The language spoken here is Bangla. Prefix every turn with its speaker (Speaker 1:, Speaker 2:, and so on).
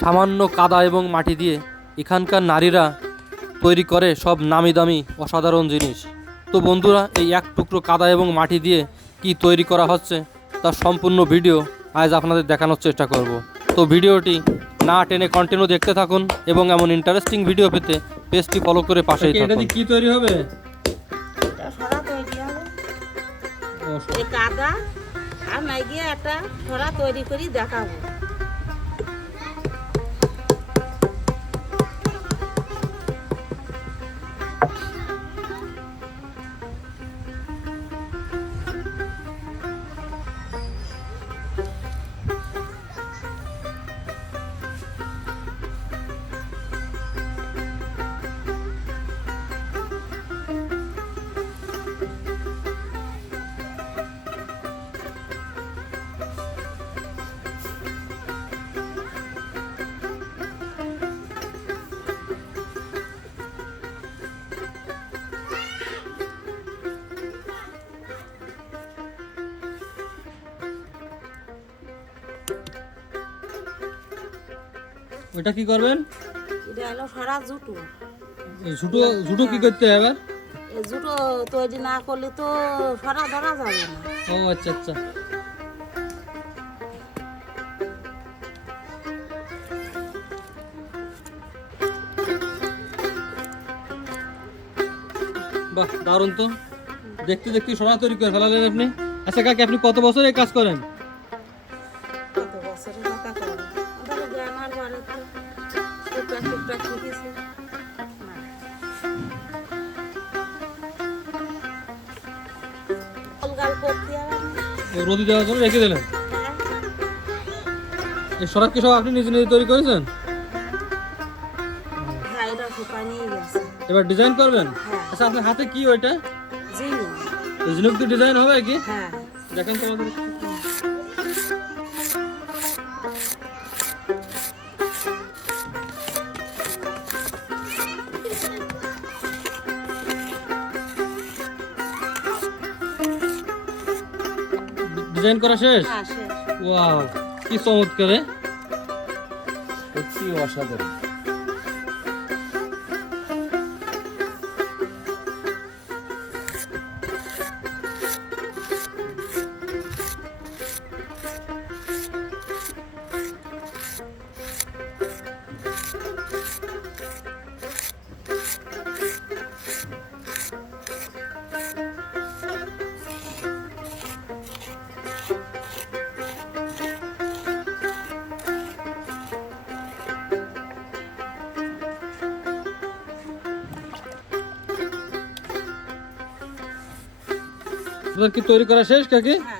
Speaker 1: সামান্য কাদা এবং মাটি দিয়ে এখানকার নারীরা তৈরি করে সব নামি দামি অসাধারণ জিনিস। তো বন্ধুরা এই এক টুকরো কাদা এবং মাটি দিয়ে কি তৈরি করা হচ্ছে তার সম্পূর্ণ ভিডিও আজ আপনাদের দেখানোর চেষ্টা করব। তো ভিডিওটি না টেনে কন্টিনিউ দেখতে থাকুন এবং এমন ইন্টারেস্টিং ভিডিও পেতে পেজটি ফলো করে পাশেই থাকুন। কি তৈরি হবে?
Speaker 2: এটা সরা তৈরি হবে। এই কাদা আর নাই গিয়ে একটা সরা তৈরি করি দেখাবো।
Speaker 1: ওটা কি করবেন?
Speaker 2: এটা হলো সরা জুটো
Speaker 1: ঝুটো ঝুটো কি করতে হবে এবার?
Speaker 2: জুটো তৈরি না করলে তো সরা ধরা যাবে না।
Speaker 1: ও আচ্ছা আচ্ছা। বাহ দারুণ তো। দেখতে দেখতে সরা তৈরি করে ফেলালেন আপনি। আচ্ছা কাকি আপনি কত বছর এই কাজ করেন?
Speaker 2: কত বছরের কথা করব বাড়ে তো শিখেছি করতে হবে। না।
Speaker 1: ও রোদি দেওয়ার জন্য রেখে দিলেন। এই সরা কি সব আপনি নিজে নিজে তৈরি করেছেন?
Speaker 2: হ্যাঁ
Speaker 1: এবার ডিজাইন করবেন?
Speaker 2: হ্যাঁ।
Speaker 1: আচ্ছা আপনার হাতে কি ওইটা? ঝিনুক। দিয়ে ডিজাইন হবে কি?
Speaker 2: হ্যাঁ।
Speaker 1: দেখেন তো ডিজাইন করা শেষ?
Speaker 2: হ্যাঁ শেষ।
Speaker 1: ওয়াও কি চমৎকার।
Speaker 3: সত্যি অসাধারণ।
Speaker 1: আপনার কি তৈরি করা শেষ কাকি?
Speaker 2: হ্যাঁ।